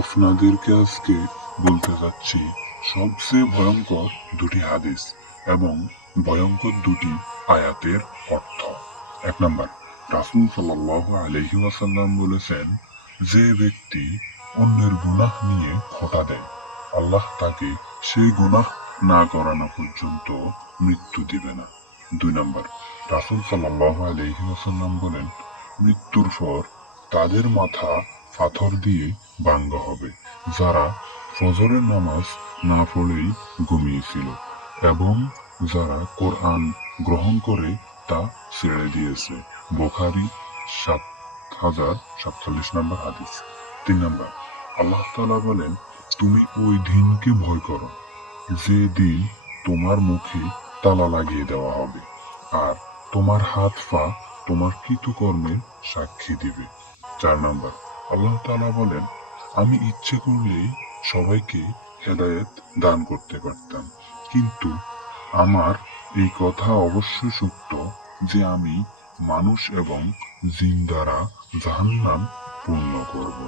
আপনাদেরকে আজকে বলতে যাচ্ছি সবচেয়ে ভয়ঙ্কর দুটি হাদিস এবং ভয়ঙ্কর দুটি আয়াতের অর্থ। 1 নম্বর, রাসূল সাল্লাল্লাহু আলাইহি ওয়াসাল্লাম বলেছেন, যে ব্যক্তি অন্যের গুনাহ নিয়ে খোঁটা দেয়, আল্লাহ তাকে সেই গুনাহ না করানো পর্যন্ত মৃত্যু দিবে না। 2 নম্বর, রাসূল সাল্লাল্লাহু আলাইহি ওয়াসাল্লাম বলেন, মৃত্যুর পর তাদের মাথা পাথর দিয়ে ভাঙ্গা হবে, যারা ফজরের নামাজ না পড়েই ঘুমিয়েছিল এবং যারা কোরআন গ্রহণ করে তা ছেড়ে দিয়েছে। বুখারী 7047 হাদিস। 3 নম্বর, আল্লাহ তাআলা বলেন, তুমি ওই দিনকে ভয় করো যে দিন তোমার মুখে তালা লাগিয়ে দেওয়া হবে আর তোমার হাত পা তোমার কৃতকর্মের সাক্ষী দিবে। 4 নম্বর, আল্লাহ তাআলা বলেন, আমি ইচ্ছে করলেই সবাইকে হেদায়েত দান করতে পারতাম, কিন্তু আমার এই কথা অবশ্যই সত্য যে আমি মানুষ এবং জিন দ্বারা জাহান্নাম পূর্ণ করব।